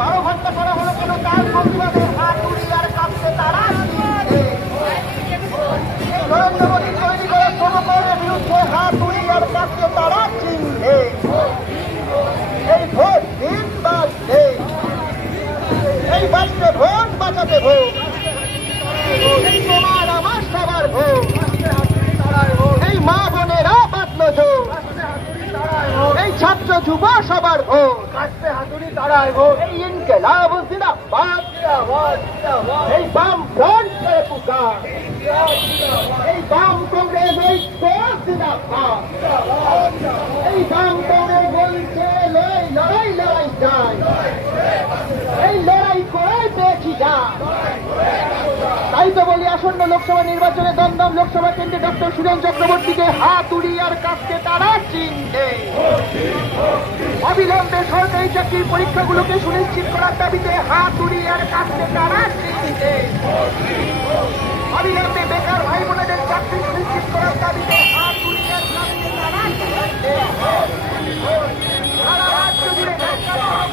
বারো ঘণ্টা করা হলো কেন তার প্রতিবাদে হাত উড়িয়ে আর কাঁপতে তারা নরেন্দ্র মোদী তৈরি করা শ্রমকর্মের বিরুদ্ধে হাত উড়িয়ে আর কাঁপতে তারা চিনতে এই ভোট দিন বাঁচতে এই বাঁচতে ভোট। বাঁচাতে এই তোমার আমার সবার ভোট। এই মা বোনেরা বাঁচলো জোর এই ছাত্র যুব সবার ভোট। কাটতে হাতুড়ি তারায় ভোট। এই ইনকেলাব জিন্দাবাদ। এই বাম ফ্রন্ট পুকার। এই বাম কংগ্রেস ঐক্য জিন্দাবাদ। এই বাম কংগ্রেস বলছে লড়াই লড়াই লড়াই যায় এই লড়াই করে পেয়েছি যা তাই তো বলি আসন্ন লোকসভা নির্বাচনে দমদম লোকসভা কেন্দ্রে ডক্টর সুরেন চক্রবর্তীকে হাত উড়িয়ার আর কাছকে তারা চিনতে অবিলম্বে সরকারি চাকরির পরীক্ষাগুলোকে সুনিশ্চিত করার দাবিতে হাত আর কাছকে তারা চিনতে অবিলম্বে বেকার ভাই বোনেদের চাকরি সুনিশ্চিত করার দাবিতে হাত উড়িয়ে আর কাছকে তারা চিনতে সারা রাজ্য জুড়ে বেকার হাত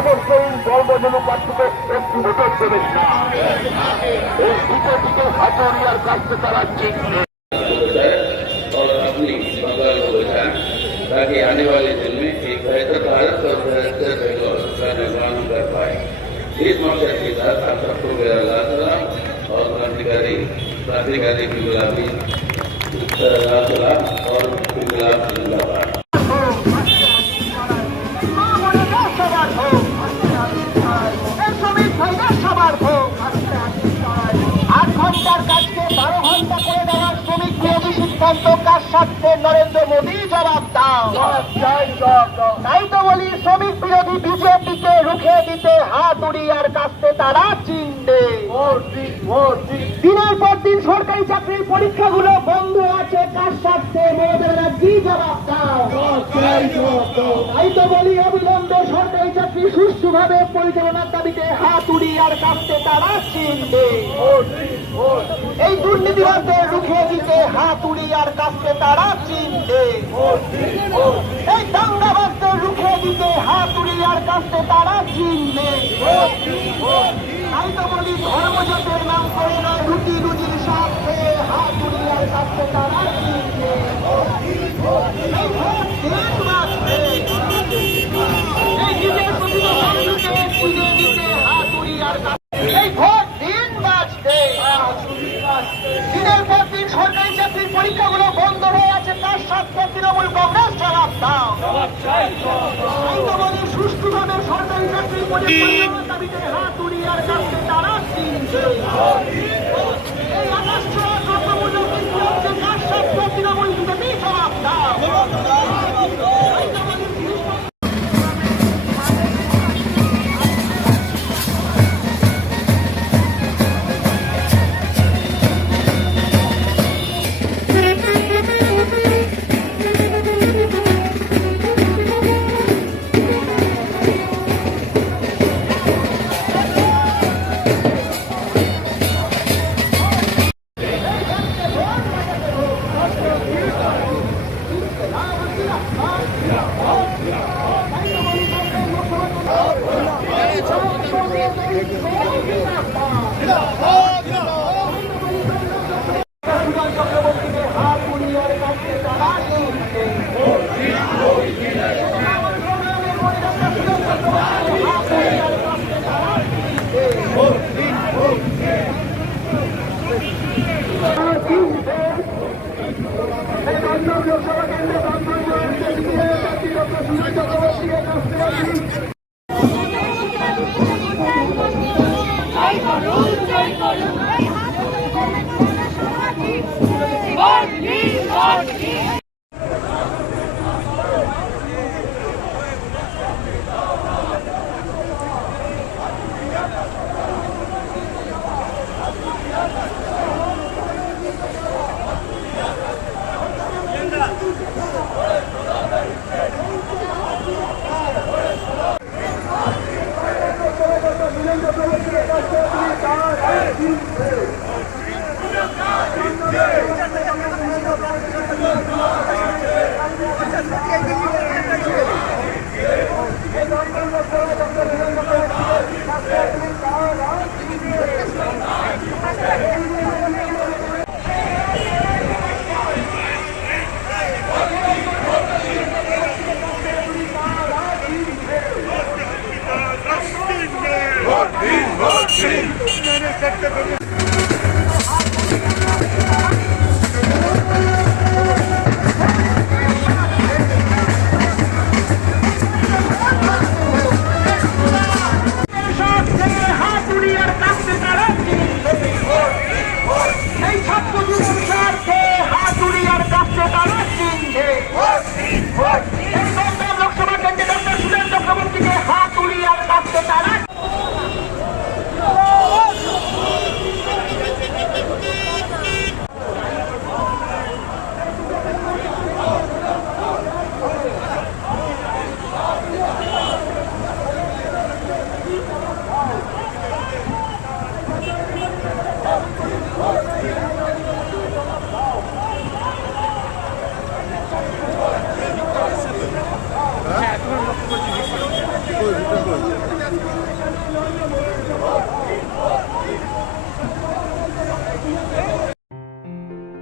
আদর্শহীন দলবদলু প্রার্থীকে একটি ভোটর দেবেন না এই দুটো দুটো হতরিয়ার কাছে তারা চিনছে और अपनी बंगाल को बचाएं ताकि आने वाले दिन में एक बेहतर भारत और बेहतर बेंगलोर का निर्माण कर पाए इस मकसद के साथ आप सबको मेरा लाल सलाम और क्रांतिकारी क्रांतिकारी की गुलाबी लाल सलाम और गुलाब স্বার্থে নরেন্দ্র মোদী জবাব দাও। তাই তো বলি শ্রমিক বিরোধী বিজেপিকে রুখে দিতে হাত উড়ি আর কাছতে তারা চিনবে দিনের পর দিন সরকারি চাকরির পরীক্ষাগুলো বন্ধ আছে, কার স্বার্থে? মমতা ব্যানার্জি, জবাব তাই তো বলি, অবিলম্বে সরকারি চাকরি সুষ্ঠুভাবে পরিচালনার দাবিতে হাত উড়িয়ে আর কাঁপতে তারা চিনবে। এই দুর্নীতিবাদদের রুখে দিতে হাত উড়িয়ে আর কাঁপতে তারা চিনবে। এই দাঙ্গাবাদদের রুখে দিতে হাত উড়িয়ে আর কাঁপতে তারা চিনবে। তাই তো বলি ধর্মজাতের নাম করে রুটি রুজির স্বার্থে হাত উড়িয়ে আর তারা চিনবে এই ভোট দিন বাঁচবে। এই নিজের প্রতিভাকে পুজো দিতে হাত উড়িয়ে আর কাঁপতে এই ভোট দিন বাঁচবে। দিনের পর দিন সরকারি পরীক্ষাগুলো বন্ধ হয়ে আছে, তার সাথে তৃণমূল কংগ্রেস জবাব দাও। সুষ্ঠুভাবে সরকারি চাকরির